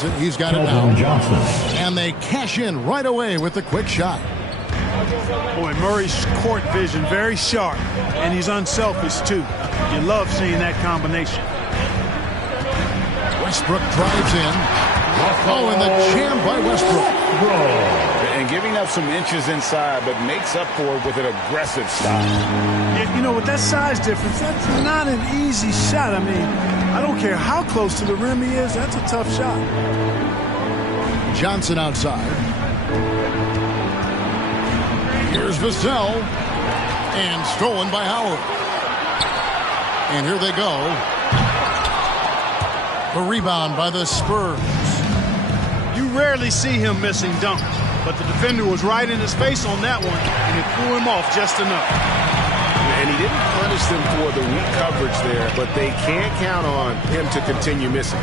Johnson. He's got it now. And they cash in right away with the quick shot. Boy, Murray's court vision very sharp, and he's unselfish too. You love seeing that combination. Westbrook drives in. Oh, and the jam by Westbrook. And giving up some inches inside, but makes up for it with an aggressive stop. Yeah, you know, with that size difference, that's not an easy shot. I mean, I don't care how close to the rim he is, that's a tough shot. Johnson outside. Here's Vassell. And stolen by Howard. And here they go. The rebound by the Spurs. You rarely see him missing dunks, but the defender was right in his face on that one, and it threw him off just enough. And he didn't punish them for the weak coverage there, but they can't count on him to continue missing.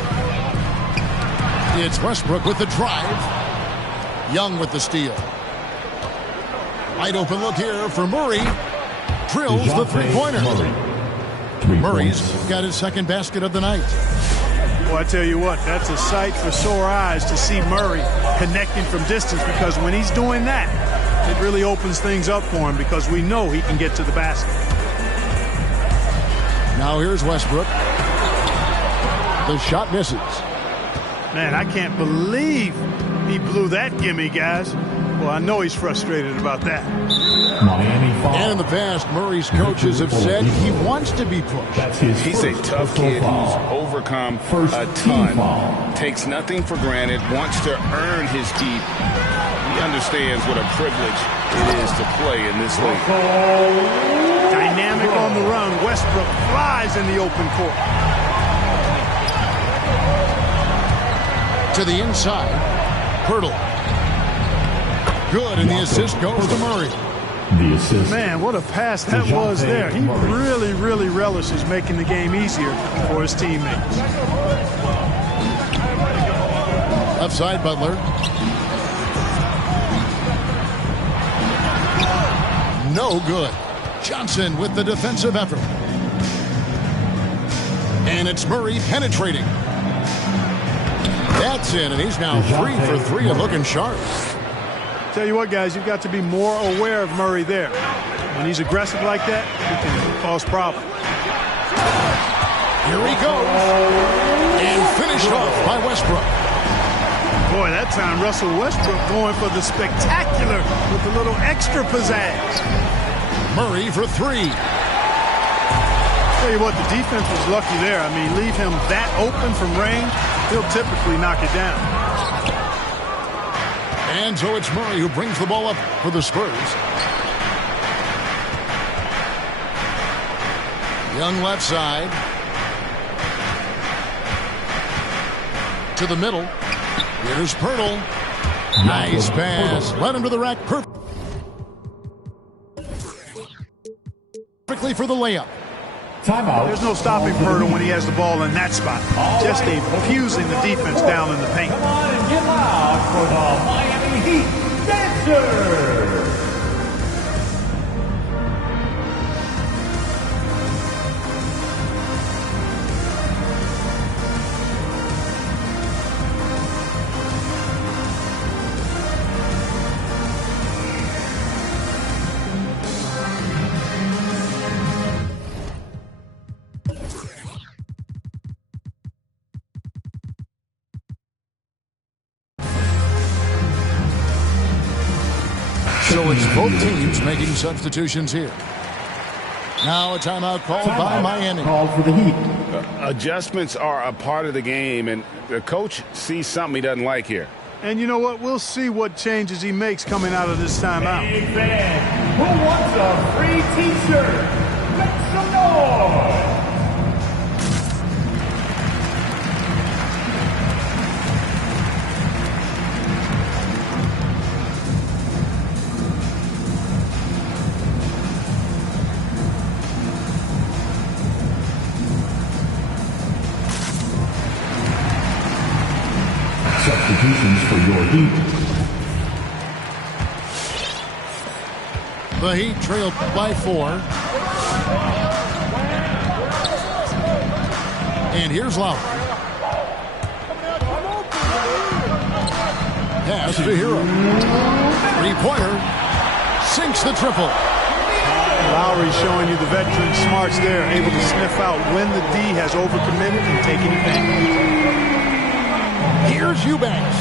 It's Westbrook with the drive. Young with the steal. Wide open look here for Murray. Drills the three-pointer. Murray's got his second basket of the night. Well, I tell you what, that's a sight for sore eyes to see Murray connecting from distance, because when he's doing that, it really opens things up for him, because we know he can get to the basket. Now here's Westbrook. The shot misses. Man, I can't believe he blew that gimme, guys. Well, I know he's frustrated about that. And in the past, Murray's coaches have said he wants to be pushed. He's a tough kid who's overcome a ton. Takes nothing for granted, wants to earn his keep. He understands what a privilege it is to play in this league. Dynamic on the run. Westbrook flies in the open court. To the inside. Hurdle. Good, and the assist goes to Murray. The assist. Man, what a pass that was there. He really, really relishes making the game easier for his teammates. Left side, Butler. No good. Johnson with the defensive effort. And it's Murray penetrating. That's in, and he's now 3 for 3 and looking sharp. Tell you what, guys, you've got to be more aware of Murray there. When he's aggressive like that, he can cause problems. Here he goes. And finished off by Westbrook. Boy, that time Russell Westbrook going for the spectacular with a little extra pizzazz. Murray for 3. Tell you what, the defense was lucky there. I mean, leave him that open from range, he'll typically knock it down. And so it's Murray who brings the ball up for the Spurs. Young left side. To the middle. Here's Pirtle. Nice pass. Led him to the rack. Perfectly for the layup. Timeout. There's no stopping Pirtle when he has the ball in that spot. Just infusing the defense down in the paint. Come on and get loud for the Miami Heat Dancers. So it's both teams making substitutions here. Now a timeout called by Miami. Called for the Heat. Adjustments are a part of the game, and the coach sees something he doesn't like here. And you know what? We'll see what changes he makes coming out of this timeout. Hey, fan, who wants a free T-shirt? Make some noise! Substitutions for your Heat. The Heat trailed by 4. And here's Lowry. pass to Hero. Three-pointer. Sinks the triple. Lowry showing you the veteran smarts there, able to sniff out when the D has overcommitted and taking advantage. Here's Eubanks.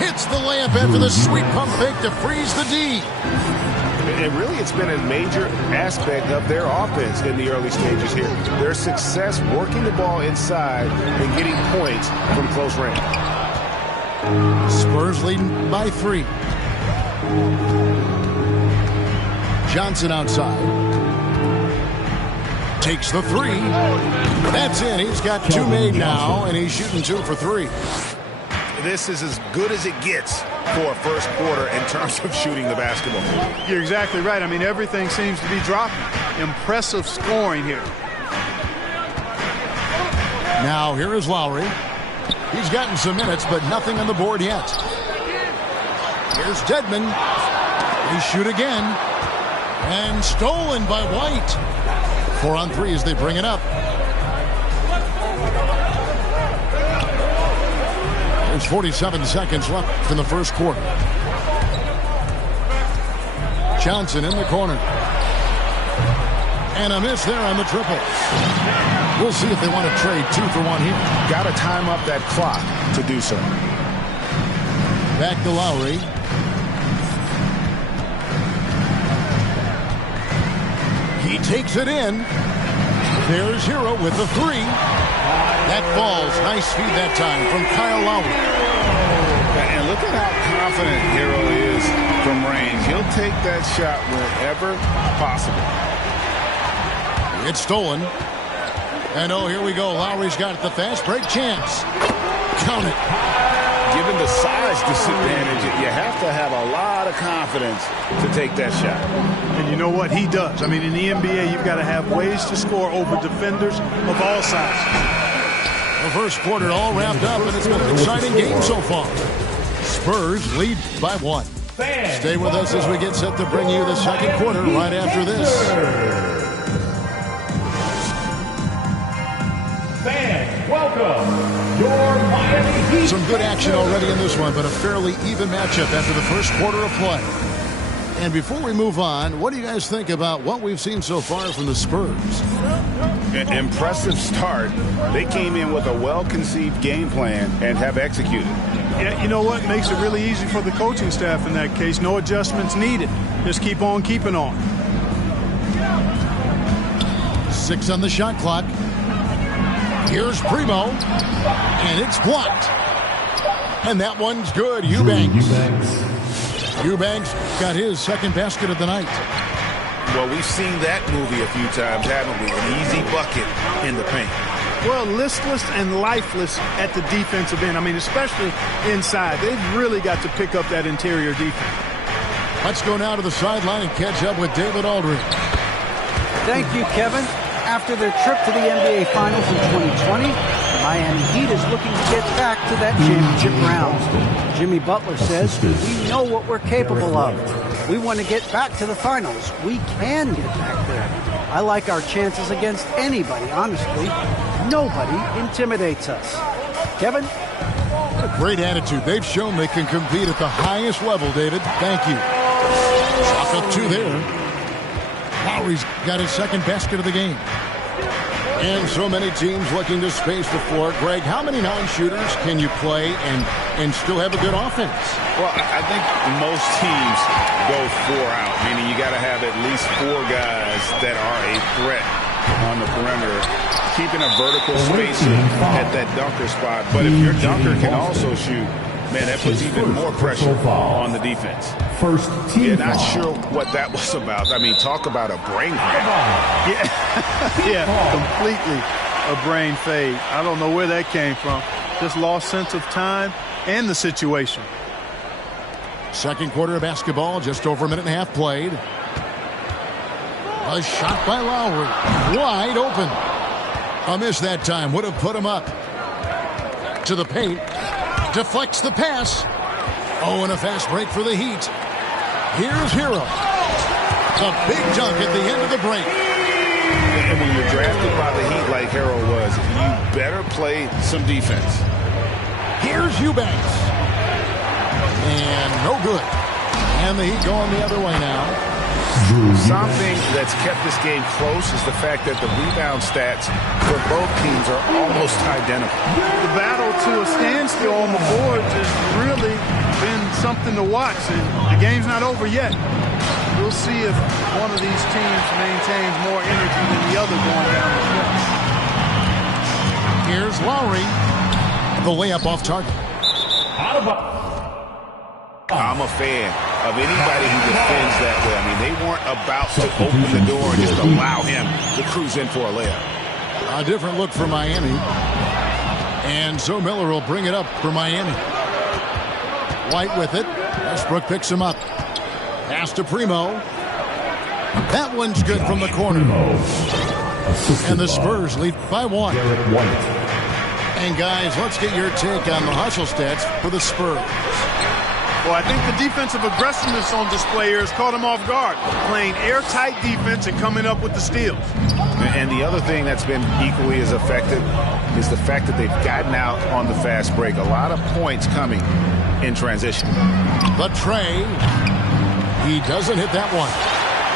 Hits the layup after the sweet pump fake to freeze the D. And really, it's been a major aspect of their offense in the early stages here. Their success working the ball inside and getting points from close range. Spurs leading by 3. Johnson outside. Takes the 3. That's in. He's got 2 made now, and he's shooting 2 for 3. This is as good as it gets for a first quarter in terms of shooting the basketball. You're exactly right. I mean, everything seems to be dropping. Impressive scoring here. Now, here is Lowry. He's gotten some minutes, but nothing on the board yet. Here's Dedmon. They shoot again. And stolen by White. 4 on 3 as they bring it up. There's 47 seconds left in the first quarter. Johnson in the corner. And a miss there on the triple. We'll see if they want to trade 2 for 1 here. Got to time up that clock to do so. Back to Lowry. He takes it in. There's Hero with the 3. That falls. Nice feed that time from Kyle Lowry. And look at how confident Hero is from range. He'll take that shot wherever possible. It's stolen. And oh, here we go. Lowry's got the fast break chance. Count it. Given the size disadvantage, you have to have a lot of confidence to take that shot. And you know what? He does. I mean, in the NBA, you've got to have ways to score over defenders of all sizes. The first quarter all wrapped up, and it's been an exciting game so far. Spurs lead by 1. Stay with us as we get set to bring you the second quarter right after this. Fans, welcome your Miami Heat. Some good action already in this one, but a fairly even matchup after the first quarter of play. And before we move on, what do you guys think about what we've seen so far from the Spurs? An impressive start. They came in with a well-conceived game plan and have executed. Yeah, you know what? Makes it really easy for the coaching staff in that case. No adjustments needed. Just keep on keeping on. 6 on the shot clock. Here's Primo, and it's blocked. And that one's good. Eubanks got his second basket of the night. Well, we've seen that movie a few times, haven't we? An easy bucket in the paint. Well, listless and lifeless at the defensive end. I mean, especially inside. They've really got to pick up that interior defense. Let's go now to the sideline and catch up with David Aldridge. Thank you, Kevin. After their trip to the NBA Finals in 2020, Miami Heat is looking to get back to that championship round. Jimmy Butler says, we know what we're capable of. We want to get back to the finals. We can get back there. I like our chances against anybody, honestly. Nobody intimidates us. Kevin? A great attitude. They've shown they can compete at the highest level, David. Thank you. Chalk up 2 there. Lowry's got his second basket of the game. And so many teams looking to space the floor. Greg, how many non-shooters can you play and still have a good offense? Well, I think most teams go 4 out, meaning you got to have at least 4 guys that are a threat on the perimeter, keeping a vertical spacing at that dunker spot. But if your dunker can also shoot, man, that puts even more pressure on the defense. First team. Yeah, not sure what that was about. I mean, talk about a brain fade. Yeah, completely a brain fade. I don't know where that came from. Just lost sense of time and the situation. Second quarter of basketball, just over a minute and a half played. A shot by Lowry. Wide open. A miss that time. Would have put him up. To the paint. Deflects the pass. Oh, and a fast break for the Heat. Here's Hero. A big dunk at the end of the break. And when you're drafted by the Heat like Hero was, you better play some defense. Here's Eubanks. And no good. And the Heat going the other way now. Something that's kept this game close is the fact that the rebound stats for both teams are almost identical. The battle to a standstill on the boards has really been something to watch, and the game's not over yet. We'll see if one of these teams maintains more energy than the other going down the stretch. Here's Lowry. The layup off target. I'm a fan of anybody who defends that way. I mean, they weren't about to open the door and just allow him to cruise in for a layup. A different look for Miami. And Joe Miller will bring it up for Miami. White with it. Westbrook picks him up. Pass to Primo. That one's good from the corner. And the Spurs lead by 1. And guys, let's get your take on the hustle stats for the Spurs. Well, I think the defensive aggressiveness on display here has caught them off guard, playing airtight defense and coming up with the steals. And the other thing that's been equally as effective is the fact that they've gotten out on the fast break. A lot of points coming in transition. The tray. He doesn't hit that one.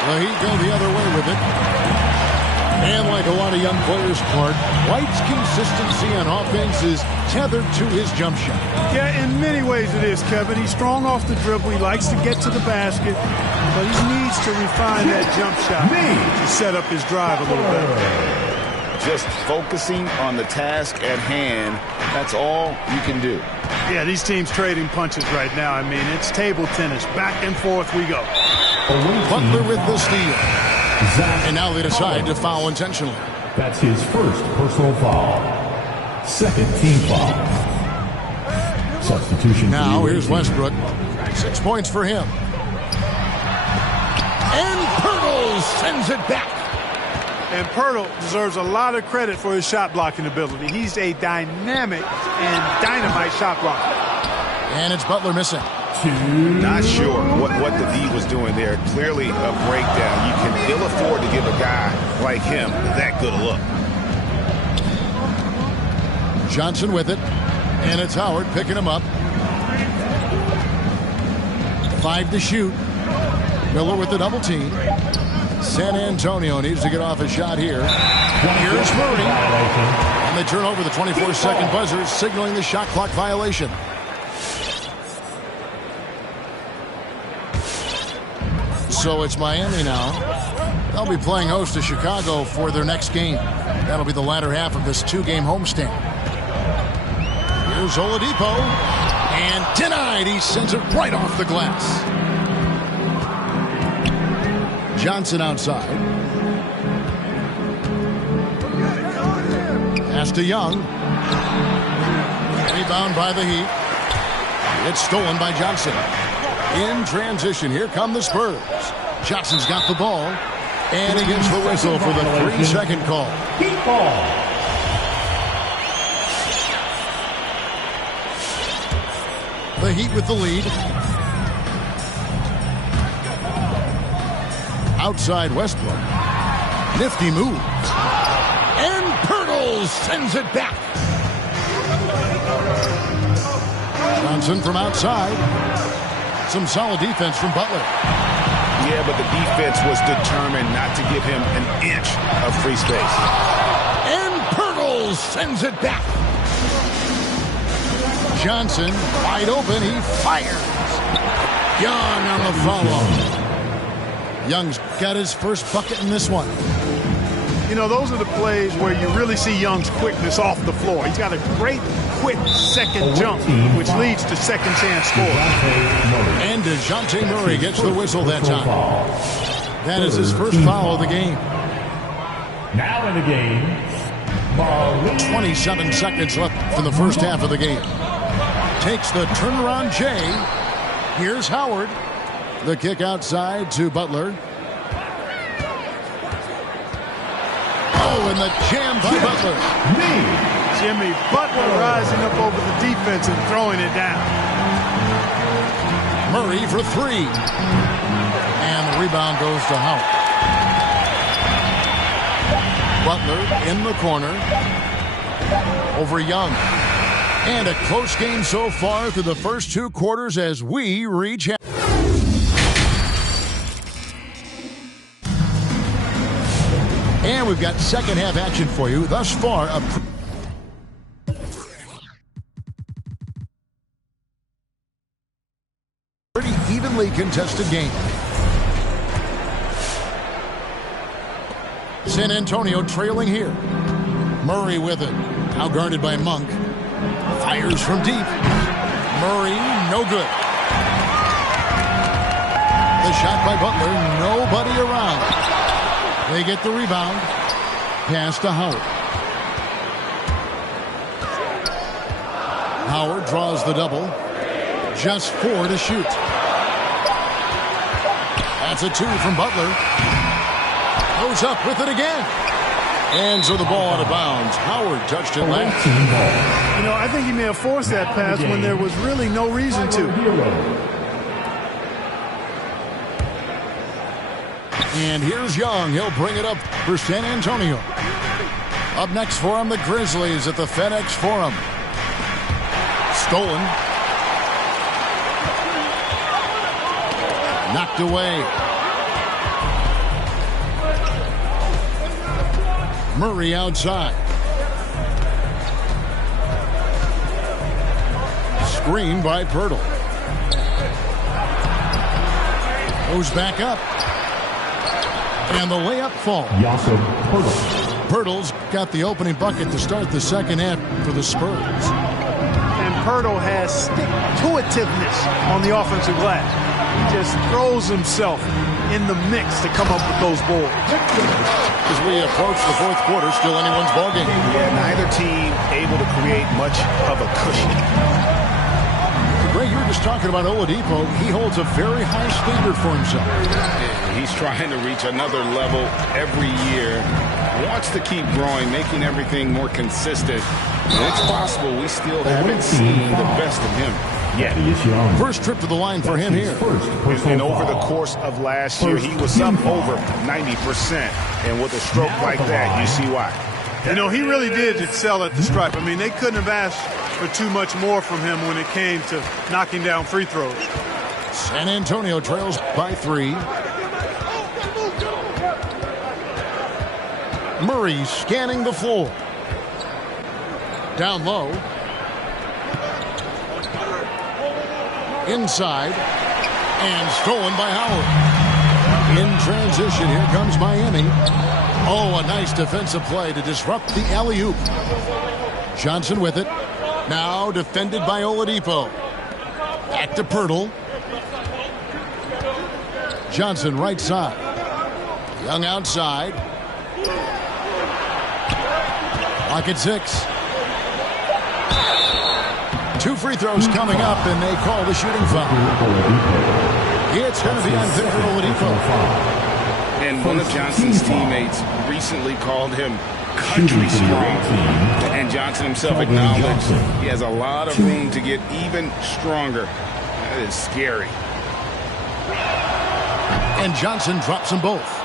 The Heat go the other way with it. And like a lot of young players, Clark, White's consistency on offense is tethered to his jump shot. Yeah, in many ways it is, Kevin. He's strong off the dribble. He likes to get to the basket, but he needs to refine that jump shot to set up his drive a little better. Just focusing on the task at hand, that's all you can do. Yeah, these teams trading punches right now. I mean, it's table tennis. Back and forth we go. Butler with the steal. And now they decide to foul intentionally. That's his first personal foul. Second team foul. Substitution. Now here's Westbrook. 6 points for him. And Pirtle sends it back. And Pirtle deserves a lot of credit for his shot blocking ability. He's a dynamic and dynamite shot blocker. And it's Butler missing. Not sure what the D was doing there. Clearly a breakdown. You can ill afford to give a guy like him that good a look. Johnson with it. And it's Howard picking him up. 5 to shoot. Miller with the double team. San Antonio needs to get off a shot here. Here's Murray. And they turn over the 24-second buzzer, signaling the shot clock violation. So it's Miami now. They'll be playing host to Chicago for their next game. That'll be the latter half of this 2-game homestand. Here's Oladipo. And denied. He sends it right off the glass. Johnson outside. Pass to Young. Rebound by the Heat. It's stolen by Johnson. In transition, here come the Spurs. Johnson's got the ball. And he gets the whistle for the 3-second call. Heat ball. The Heat with the lead. Outside Westbrook. Nifty move. And Pirtle sends it back. Johnson from outside. Some solid defense from Butler. Yeah, but the defense was determined not to give him an inch of free space. And Pirtle sends it back. Johnson wide open. He fires. Young on the follow. Young's got his first bucket in this one. You know, those are the plays where you really see Young's quickness off the floor. He's got a great, quick second jump, which leads to second chance score. And DeJounte Murray gets the whistle that time. That is his first foul of the game. Now in the game, 27 seconds left in the first half of the game. Takes the turnaround Jay. Here's Howard. The kick outside to Butler. Oh, and the jam by Butler. Jimmy Butler rising up over the defense and throwing it down. Murray for 3. And the rebound goes to Howard. Butler in the corner. Over Young. And a close game so far through the first 2 quarters as we reach out. And we've got second half action for you. Thus far, a pretty evenly contested game. San Antonio trailing here. Murray with it. Now guarded by Monk. Fires from deep. Murray, no good. The shot by Butler, nobody around. They get the rebound. Pass to Howard. Howard draws the double. Just 4 to shoot. That's a 2 from Butler. Goes up with it again. And so the ball out of bounds. Howard touched it last. You know, I think he may have forced that pass when there was really no reason to. And here's Young. He'll bring it up for San Antonio. Up next for him, the Grizzlies at the FedEx Forum. Stolen. Knocked away. Murray outside. Screen by Pirtle. Goes back up. And the layup falls. Pirtle's got the opening bucket to start the second half for the Spurs. And Pirtle has stick-to-itiveness on the offensive glass. He just throws himself in the mix to come up with those boards. As we approach the fourth quarter, still anyone's ballgame. Yeah, neither team able to create much of a cushion. Greg, you were just talking about Oladipo. He holds a very high standard for himself. He's trying to reach another level every year. Wants to keep growing, making everything more consistent. And it's possible we still haven't seen the best of him yet. First trip to the line for him here. And over the course of last year, he was up over 90%. And with a stroke like that, you see why. You know, he really did excel at the stripe. I mean, they couldn't have asked for too much more from him when it came to knocking down free throws. San Antonio trails by 3. Murray scanning the floor. Down low. Inside. And stolen by Howard. In transition, here comes Miami. Oh, a nice defensive play to disrupt the alley-oop. Johnson with it. Now defended by Oladipo. Back to Pirtle. Johnson right side. Young outside. Clock at 6. 2 free throws coming up, and they call the shooting foul. It's going to be on Victor Oladipo. And one of Johnson's teammates recently called him country strong. And Johnson himself acknowledged he has a lot of room to get even stronger. That is scary. And Johnson drops them both.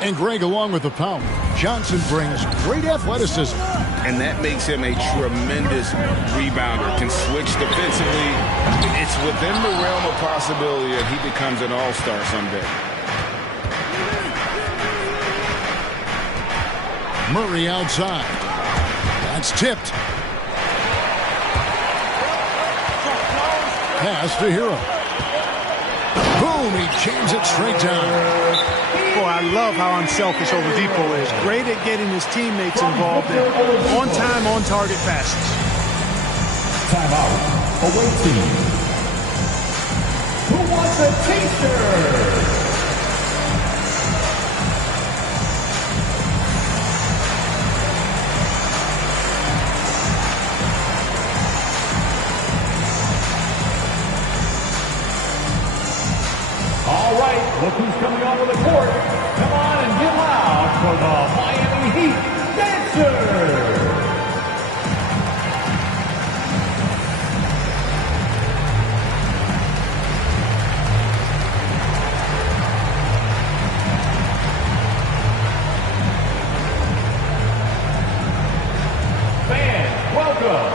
And Greg along with the power. Johnson brings great athleticism. And that makes him a tremendous rebounder. Can switch defensively. It's within the realm of possibility that he becomes an all-star someday. Murray outside. That's tipped. Pass to Hero. Boom, he jams it straight down. Boy, I love how unselfish Oladipo is. Great at getting his teammates involved in on-time, on-target passes. Timeout. Away team. Who wants a t-shirt? All right, look who's coming onto the court. Come on and get loud for the Miami Heat Dancers. Fans, welcome.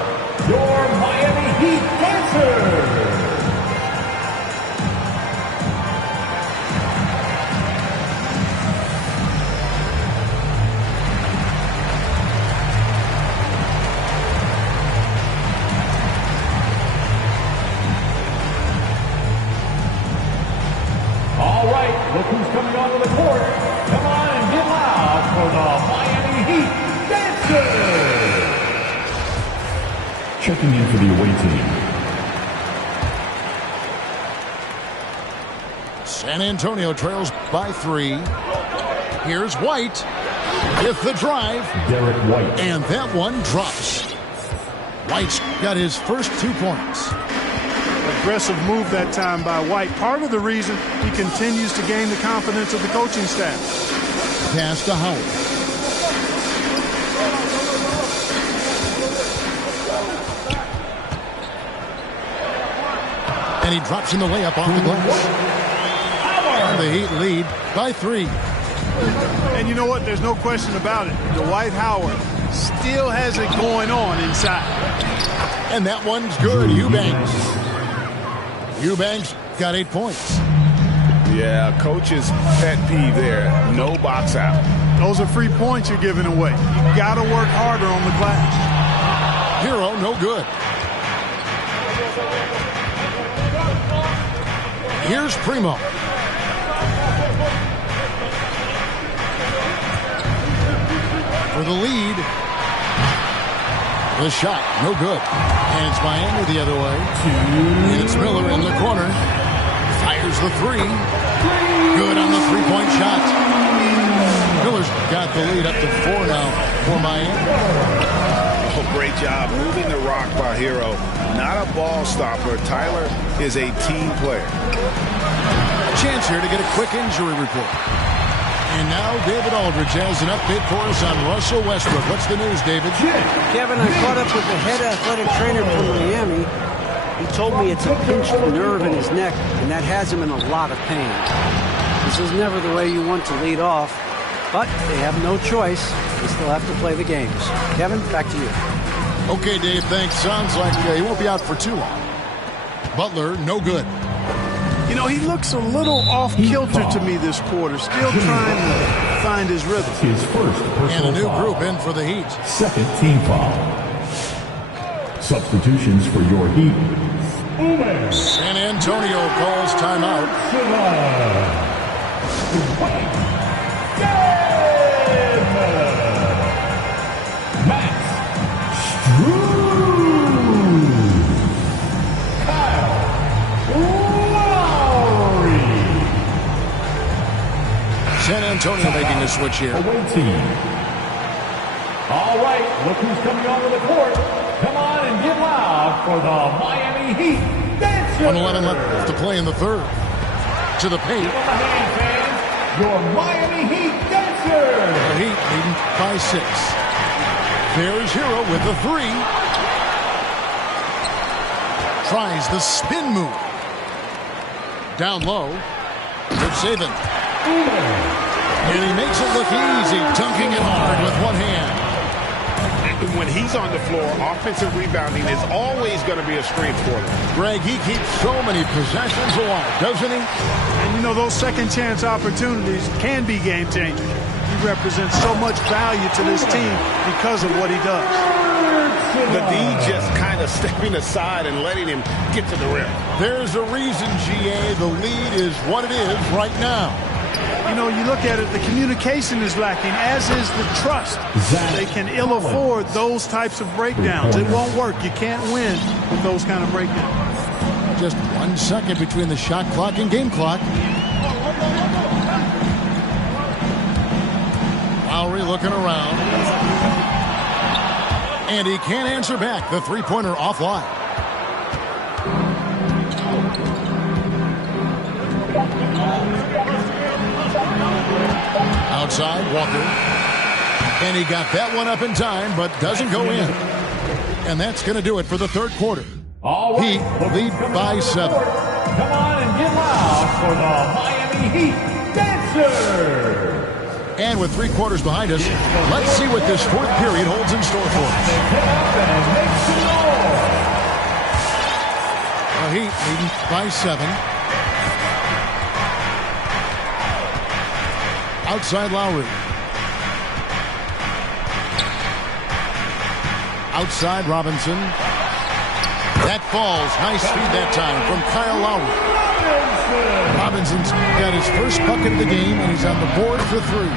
Miami Heat, Dancer. Checking in for the away team. San Antonio trails by 3. Here's White with the drive. Derek White. And that one drops. White's got his first 2 points. Aggressive move that time by White. Part of the reason he continues to gain the confidence of the coaching staff. Pass to Howard. And he drops in the layup off the glass. And the Heat lead by 3. And you know what? There's no question about it. Dwight Howard still has it going on inside. And that one's good. Eubanks. Eubanks got 8 points. Yeah, coach's pet peeve there. No box out. Those are free points you're giving away. You got to work harder on the glass. Hero, no good. Here's Primo. For the lead. The shot, no good. And it's Miami the other way. It's Miller in the corner. Fires the 3. Good on the 3-point shot. Miller's got the lead up to 4 now for Miami. Oh, great job moving the rock by Hero. Not a ball stopper. Tyler is a team player. Chance here to get a quick injury report. And now David Aldridge has an update for us on Russell Westbrook. What's the news, David? Kevin, I caught up with the head athletic trainer from Miami. He told me it's a pinched nerve in his neck, and that has him in a lot of pain. This is never the way you want to lead off, but they have no choice. They still have to play the games. Kevin, back to you. Okay, Dave, thanks. Sounds like he won't be out for too long. Butler, no good. You know, he looks a little off-kilter to me this quarter. Still trying to find his rhythm. His first personal And a new foul. group in for the Heat. Second team foul. Substitutions for your Heat. San Antonio calls timeout. Max Strus. Kyle Lowry. San Antonio making a switch here. Away team. All right, look who's coming onto the court. Come on and get loud for the Miami Heat Dancer. 1:11 left to play in the third. To the paint. Give them a hand, fans. Your Miami Heat Dancer. The Heat leading by 6. There's Hero with the 3. Tries the spin move. Down low. Good saving. And he makes it look easy, dunking it hard with one hand. When he's on the floor, offensive rebounding is always going to be a strength for them. Greg, he keeps so many possessions alive, doesn't he? And you know, those second chance opportunities can be game changers. He represents so much value to this team because of what he does. The D just kind of stepping aside and letting him get to the rim. There's a reason, GA, the lead is what it is right now. You know, you look at it, the communication is lacking, as is the trust. They can ill afford those types of breakdowns. It won't work. You can't win with those kind of breakdowns. Just 1 second between the shot clock and game clock. Lowry looking around. And he can't answer back. The three-pointer offline. Outside, Walker. And he got that one up in time, but doesn't go in. And that's going to do it for the third quarter. All right, Heat lead by 7. Come on and get loud for the Miami Heat Dancer. And with 3 quarters behind us, let's see what this fourth period holds in store for us. The Heat leading by 7. Outside Lowry. Outside Robinson. That falls. Nice feed that time from Kyle Lowry. Robinson's got his first bucket of the game, and he's on the board for 3.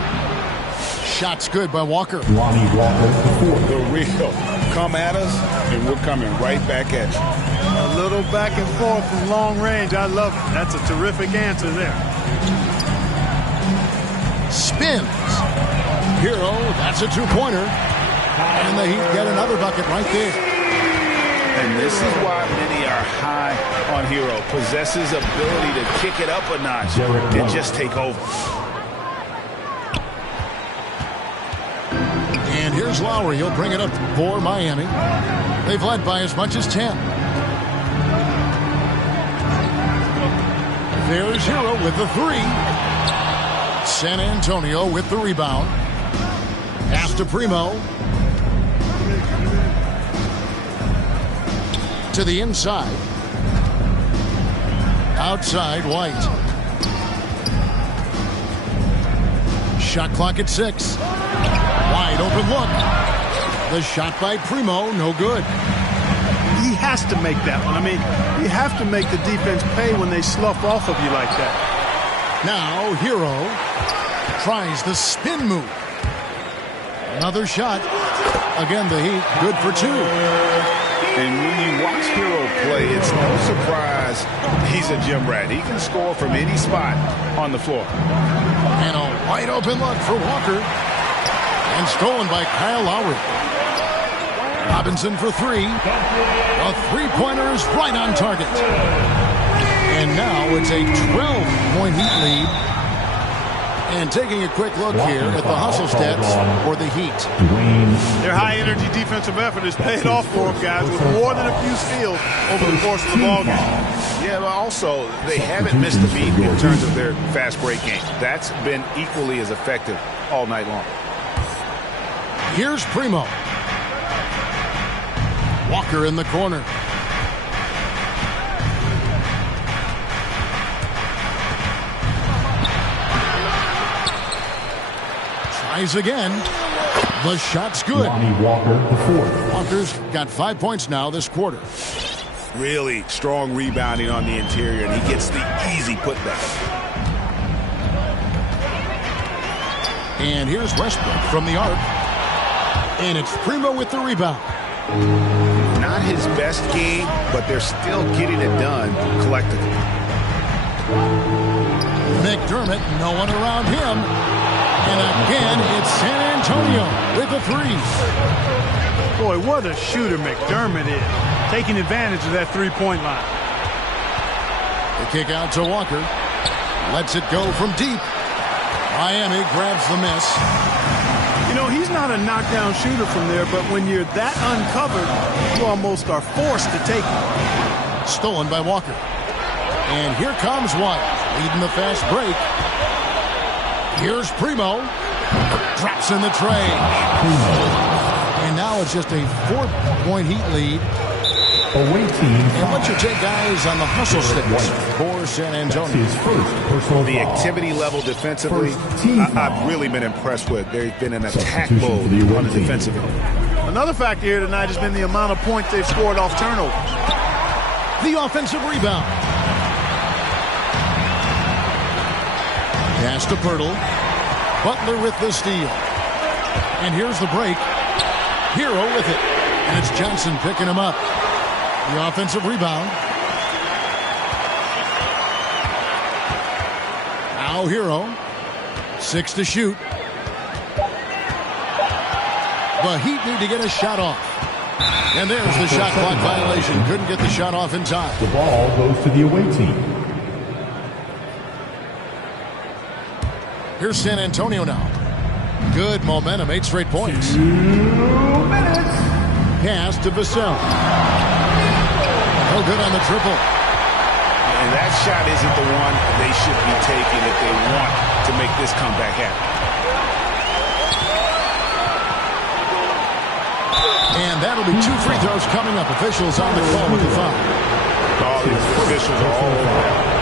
Shot's good by Walker. Lonnie Walker, the fourth. The real. Come at us, and we're coming right back at you. A little back and forth from long range. I love it. That's a terrific answer there. Spins. Hero, that's a two-pointer. And the Heat get another bucket right there. And this is why many are high on Hero. Possesses ability to kick it up a notch and just take over. And here's Lowry. He'll bring it up for Miami. They've led by as much as 10. There's Hero with the three. San Antonio with the rebound. Pass to Primo. To the inside. Outside, White. Shot clock at 6. Wide open look. The shot by Primo, no good. He has to make that one. I mean, you have to make the defense pay when they slough off of you like that. Now, Hero tries the spin move. Another shot. Again, the Heat, good for 2. And when you watch Hero play, it's no surprise he's a gym rat. He can score from any spot on the floor. And a wide open look for Walker. And stolen by Kyle Lowry. Robinson for 3. A three-pointer is right on target. And now it's a 12-point Heat lead. And taking a quick look here at the hustle stats for the Heat. Their high-energy defensive effort has paid off for them, guys, with more than a few steals over the course of the ball game. Yeah, but also, they haven't missed a beat in terms of their fast break game. That's been equally as effective all night long. Here's Primo. Walker in the corner. Tries again. The shot's good. Lonnie Walker, the fourth. Walker's got 5 points now this quarter. Really strong rebounding on the interior, and he gets the easy putback. And here's Westbrook from the arc. And it's Primo with the rebound. Not his best game, but they're still getting it done collectively. McDermott, no one around him. And again, it's San Antonio with the 3. Boy, what a shooter McDermott is. Taking advantage of that three-point line. The kick out to Walker. Lets it go from deep. Miami grabs the miss. You know, he's not a knockdown shooter from there, but when you're that uncovered, you almost are forced to take it. Stolen by Walker. And here comes White, leading the fast break. Here's Primo. Drops in the tray. And now it's just a 4-point Heat lead. Away team. And what's your take, guys, on the hustle sticks for San Antonio? His first personal The foul. activity level defensively, I've really been impressed with. There's been an attack Substitution mode for the away on the team. defensive end. Another factor here tonight has been the amount of points they've scored off turnover. The offensive rebound. Pass to Pirtle. Butler with the steal. And here's the break. Hero with it. And it's Johnson picking him up. The offensive rebound. Now Hero. 6 to shoot. The Heat need to get a shot off. And there's the shot clock violation. Couldn't get the shot off in time. The ball goes to the away team. Here's San Antonio now. Good momentum, 8 straight points. 2 minutes. Pass to Vassell. No good on the triple. And that shot isn't the one they should be taking if they want to make this comeback happen. And that'll be 2 free throws coming up. Officials on the call with the foul. All these officials are all over that.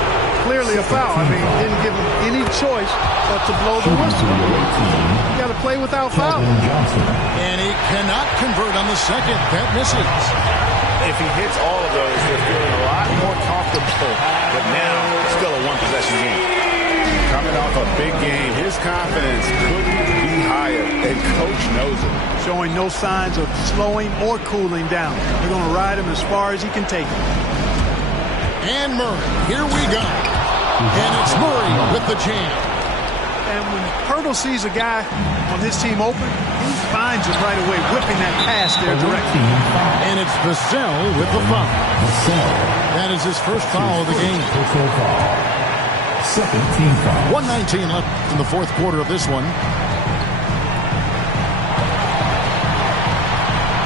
Clearly a foul. I mean, didn't give him any choice but to blow the whistle. You got to play without foul. And he cannot convert on the second. That misses. If he hits all of those, they're feeling a lot more comfortable. But now, still a one-possession game. Coming off a big game, his confidence couldn't be higher. and coach knows it. Showing no signs of slowing or cooling down. They're going to ride him as far as he can take him. And Murray, here we go. And it's Murray with the jam. And when Hurdle sees a guy on his team open, he finds him right away, whipping that pass there directly. And it's Vassell with the foul. That is his first foul of the game. Second team foul. 1:19 left in the fourth quarter of this one.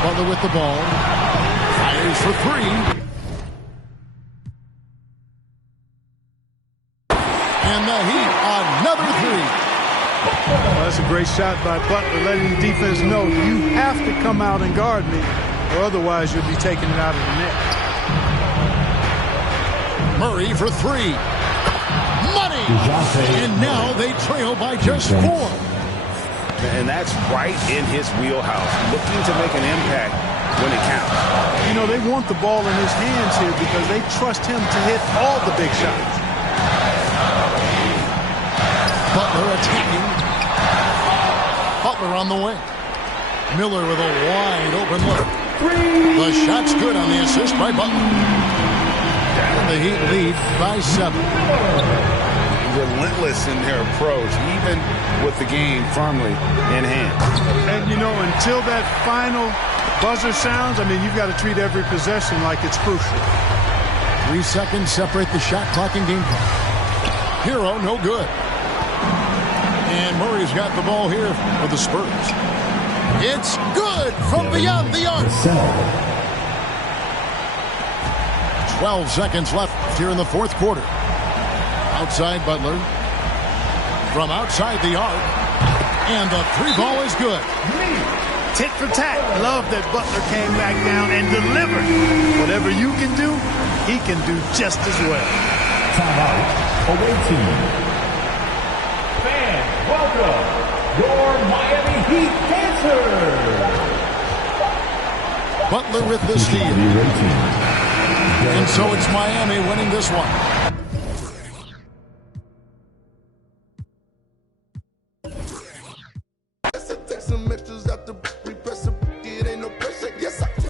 Butler with the ball. Fires for three. And the Heat, another three. Well, that's a great shot by Butler, letting the defense know you have to come out and guard me, or otherwise you'll be taking it out of the net. Murray for three. Money! And now they trail by just 4. And that's right in his wheelhouse, looking to make an impact when it counts. You know, they want the ball in his hands here because they trust him to hit all the big shots. Butler attacking. Butler on the wing. Miller with a wide open look. The shot's good on the assist by Butler. And the Heat lead by 7. Relentless in their approach, even with the game firmly in hand. And, you know, until that final buzzer sounds, I mean, you've got to treat every possession like it's crucial. 3 seconds separate the shot clock and game clock. Hero, no good. And Murray's got the ball here for the Spurs. It's good from beyond the arc. 12 seconds left here in the fourth quarter. Outside Butler. From outside the arc. And the three ball is good. Tit for tat. Love that Butler came back down and delivered. Whatever you can do, he can do just as well. Timeout. Away team. Fans, welcome your Miami Heat dancers. Butler with the steal. And so it's Miami winning this one.